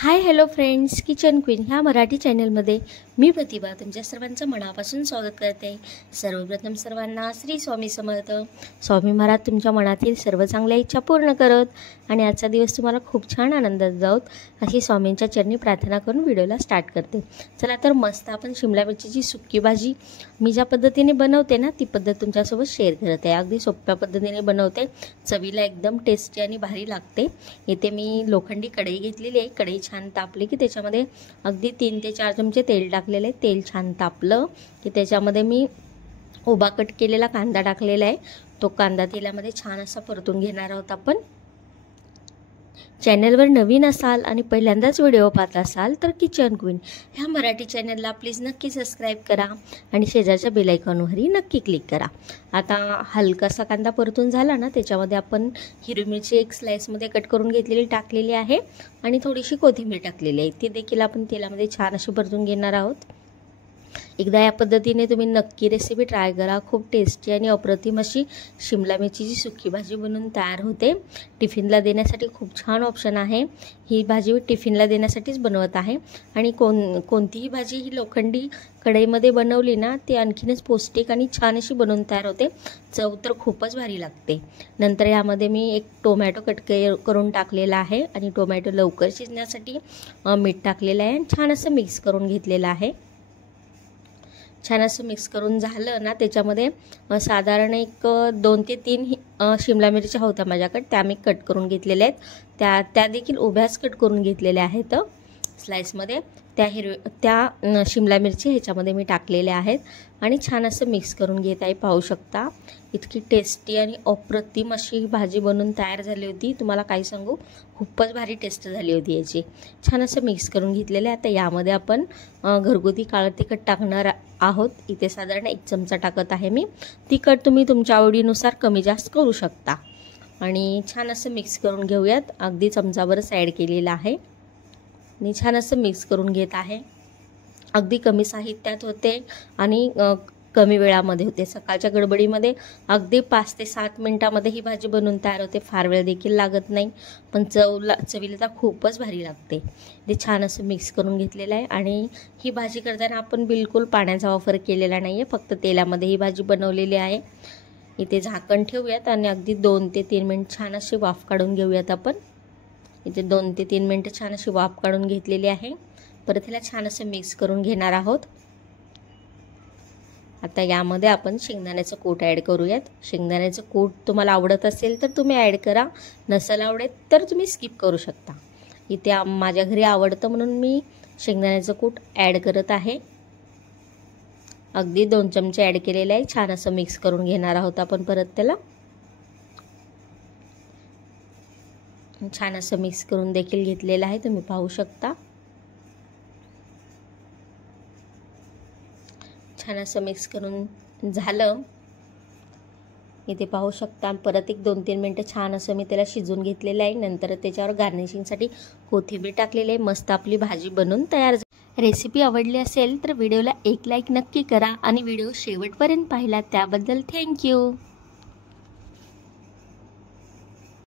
Hi hello friends, kitchen queen ह्या मराठी चॅनलमध्ये मी प्रतिभा तुमच्या सर्वांचं मनापासून स्वागत करते। सर्वप्रथम सर्वांना श्री स्वामी समर्थ। स्वामी महाराज तुमच्या मनातील सर्व चांगल्या इच्छा पूर्ण करत आणि आजचा दिवस तुम्हाला खूप छान आनंदात जाऊत अशी स्वामींच्या चरणी प्रार्थना करून व्हिडिओला स्टार्ट करते। चला तर मस्त आपण शिमला मिरचीची सुक्की भाजी मी ज्या पद्धतीने बनवते ना ती पद्धत तुमच्यासोबत शेअर करते आहे। अगदी सोप्या पद्धतीने बनवते, चवीला एकदम टेस्टी आणि भारी लागते। इथे मी लोखंडी कढई घेतलेली आहे। कढई छान तापली की त्याच्यामध्ये अगदी 3 ते 4 चमचे तेल टाकलेले। तेल छान तापलं की त्याच्यामध्ये मी उभा कट केलेला कांदा टाकलेला आहे। तो कांदा तेलामध्ये छान असा परतून घेणार आहोत आपण। चॅनलवर नवीन असाल आणि पहिल्यांदाच व्हिडिओ पाहत असाल तर किचन क्वीन ह्या मराठी चॅनलला प्लीज नक्की सबस्क्राईब करा आणि शेजारच्या बेल आयकॉनवरही नक्की क्लिक करा। आता हलकासा कांदा परतून झाला ना त्याच्यामध्ये आपण हिरवी मिरची एक स्लाइसमध्ये कट करून घेतलेली टाकलेली आहे आणि थोडीशी कोथिंबीर टाकलेली आहे। ती देखील आपण तेलामध्ये छान अशी परतून घेणार आहोत। एकदा या पद्धतीने तुम्ही नक्की रेसिपी ट्राय करा। खूप टेस्टी आणि अप्रतिम अशी शिमला मिरचीची सुकी भाजी बनून तयार होते। टिफिनला देण्यासाठी खूप छान ऑप्शन आहे। ही भाजी टिफिनला देण्यासाठीच बनवत आहे आणि कोणतीही भाजी ही लोखंडी कढईमध्ये बनवली ना ती आणखीनच पौष्टिक आणि छान अशी बनवून तयार होते। चव तर खूपच भारी लागते। नंतर यामध्ये मी एक टोमॅटो कट करून टाकलेला आहे आणि टोमॅटो लवकर शिजण्यासाठी मीठ टाकलेलं आहे आणि छान असं मिक्स करून घेतलेलं आहे। छान असं मिक्स करून झालं ना त्याच्यामध्ये साधारण एक 2 ते 3 शिमला मिरच्या होत्या माझ्याकडे, त्या मी कट करून घेतलेल्या आहेत। त्या देखील उभ्याच कट करून घेतलेल्या आहेत स्लाइसमध्ये। त्या शिमला मिरची ह्याच्यामध्ये मी टाकलेल्या आहेत आणि छान असं मिक्स घेत आहे। पाहू शकता इतकी टेस्टी आणि अप्रतिम अशी भाजी बनून तयार झाली होती। तुम्हाला काय सांगू, खूपच भारी टेस्ट झाली होती याची। छान असं मिक्स करून घेतलेलं आहे। आता यामध्ये आपण घरगुती काळं तिखट टाकणार आहोत। इथे साधारण 1 चमचा टाकत आहे मी। तिखट तुम्ही तुमच्या आवडीनुसार कमी जास्त करू शकता आणि छान असं मिक्स करून घेऊयात। अगदी चमचाभरच ॲड केलेलं आहे आणि छान असं मिक्स करून घेत आहे। अगदी कमी साहित्यात होते आणि कमी वेळामध्ये होते। सकाळच्या गडबडीमध्ये अगदी 5 ते 7 मिनिटामध्ये ही भाजी बनवून तयार होते। फार वेळ देखील लागत नाही, पण चवीला तर खूपच भारी लागते। ते छान असं मिक्स करून घेतलेलं आहे आणि ही भाजी करताना आपण बिलकुल पाण्याचा वापर केलेला नाही आहे, फक्त तेलामध्ये ही भाजी बनवलेली आहे। इथे झाकण ठेवूयात आणि अगदी 2 ते 3 मिनिट छान अशी वाफ काढून घेऊयात आपण। इथे 2 ते 3 मिनिटं छान अशी वाफ काढून घेतलेली आहे। परत ह्याला छान असं मिक्स करून घेणार आहोत। आता यामध्ये आपण शेंगदाण्याचं कूट ॲड करूयात। शेंगदाण्याचं कूट तुम्हाला आवडत असेल तर तुम्ही ॲड करा, नसेल आवडत तर तुम्ही स्किप करू शकता। इथे माझ्या घरी आवडतं म्हणून मी शेंगदाण्याचं कूट ॲड करत आहे। अगदी 2 चमचे ॲड केलेले आहे। छान असं मिक्स करून घेणार आहोत आपण परत त्याला। छान असं मिक्स करून देखील घेतलेलं आहे, तुम्ही पाहू शकता। छान असं मिक्स करून झालं इथे पाहू शकता। परत एक 2-3 मिनिटं छान असं मी त्याला शिजवून घेतलेलं आहे। नंतर त्याच्यावर गार्निशिंगसाठी कोथिंबीर टाकलेली आहे। मस्त आपली भाजी बनून तयार झाली। रेसिपी आवडली असेल तर व्हिडिओला एक लाईक नक्की करा आणि व्हिडिओ शेवटपर्यंत पाहिला त्याबद्दल थँक्यू।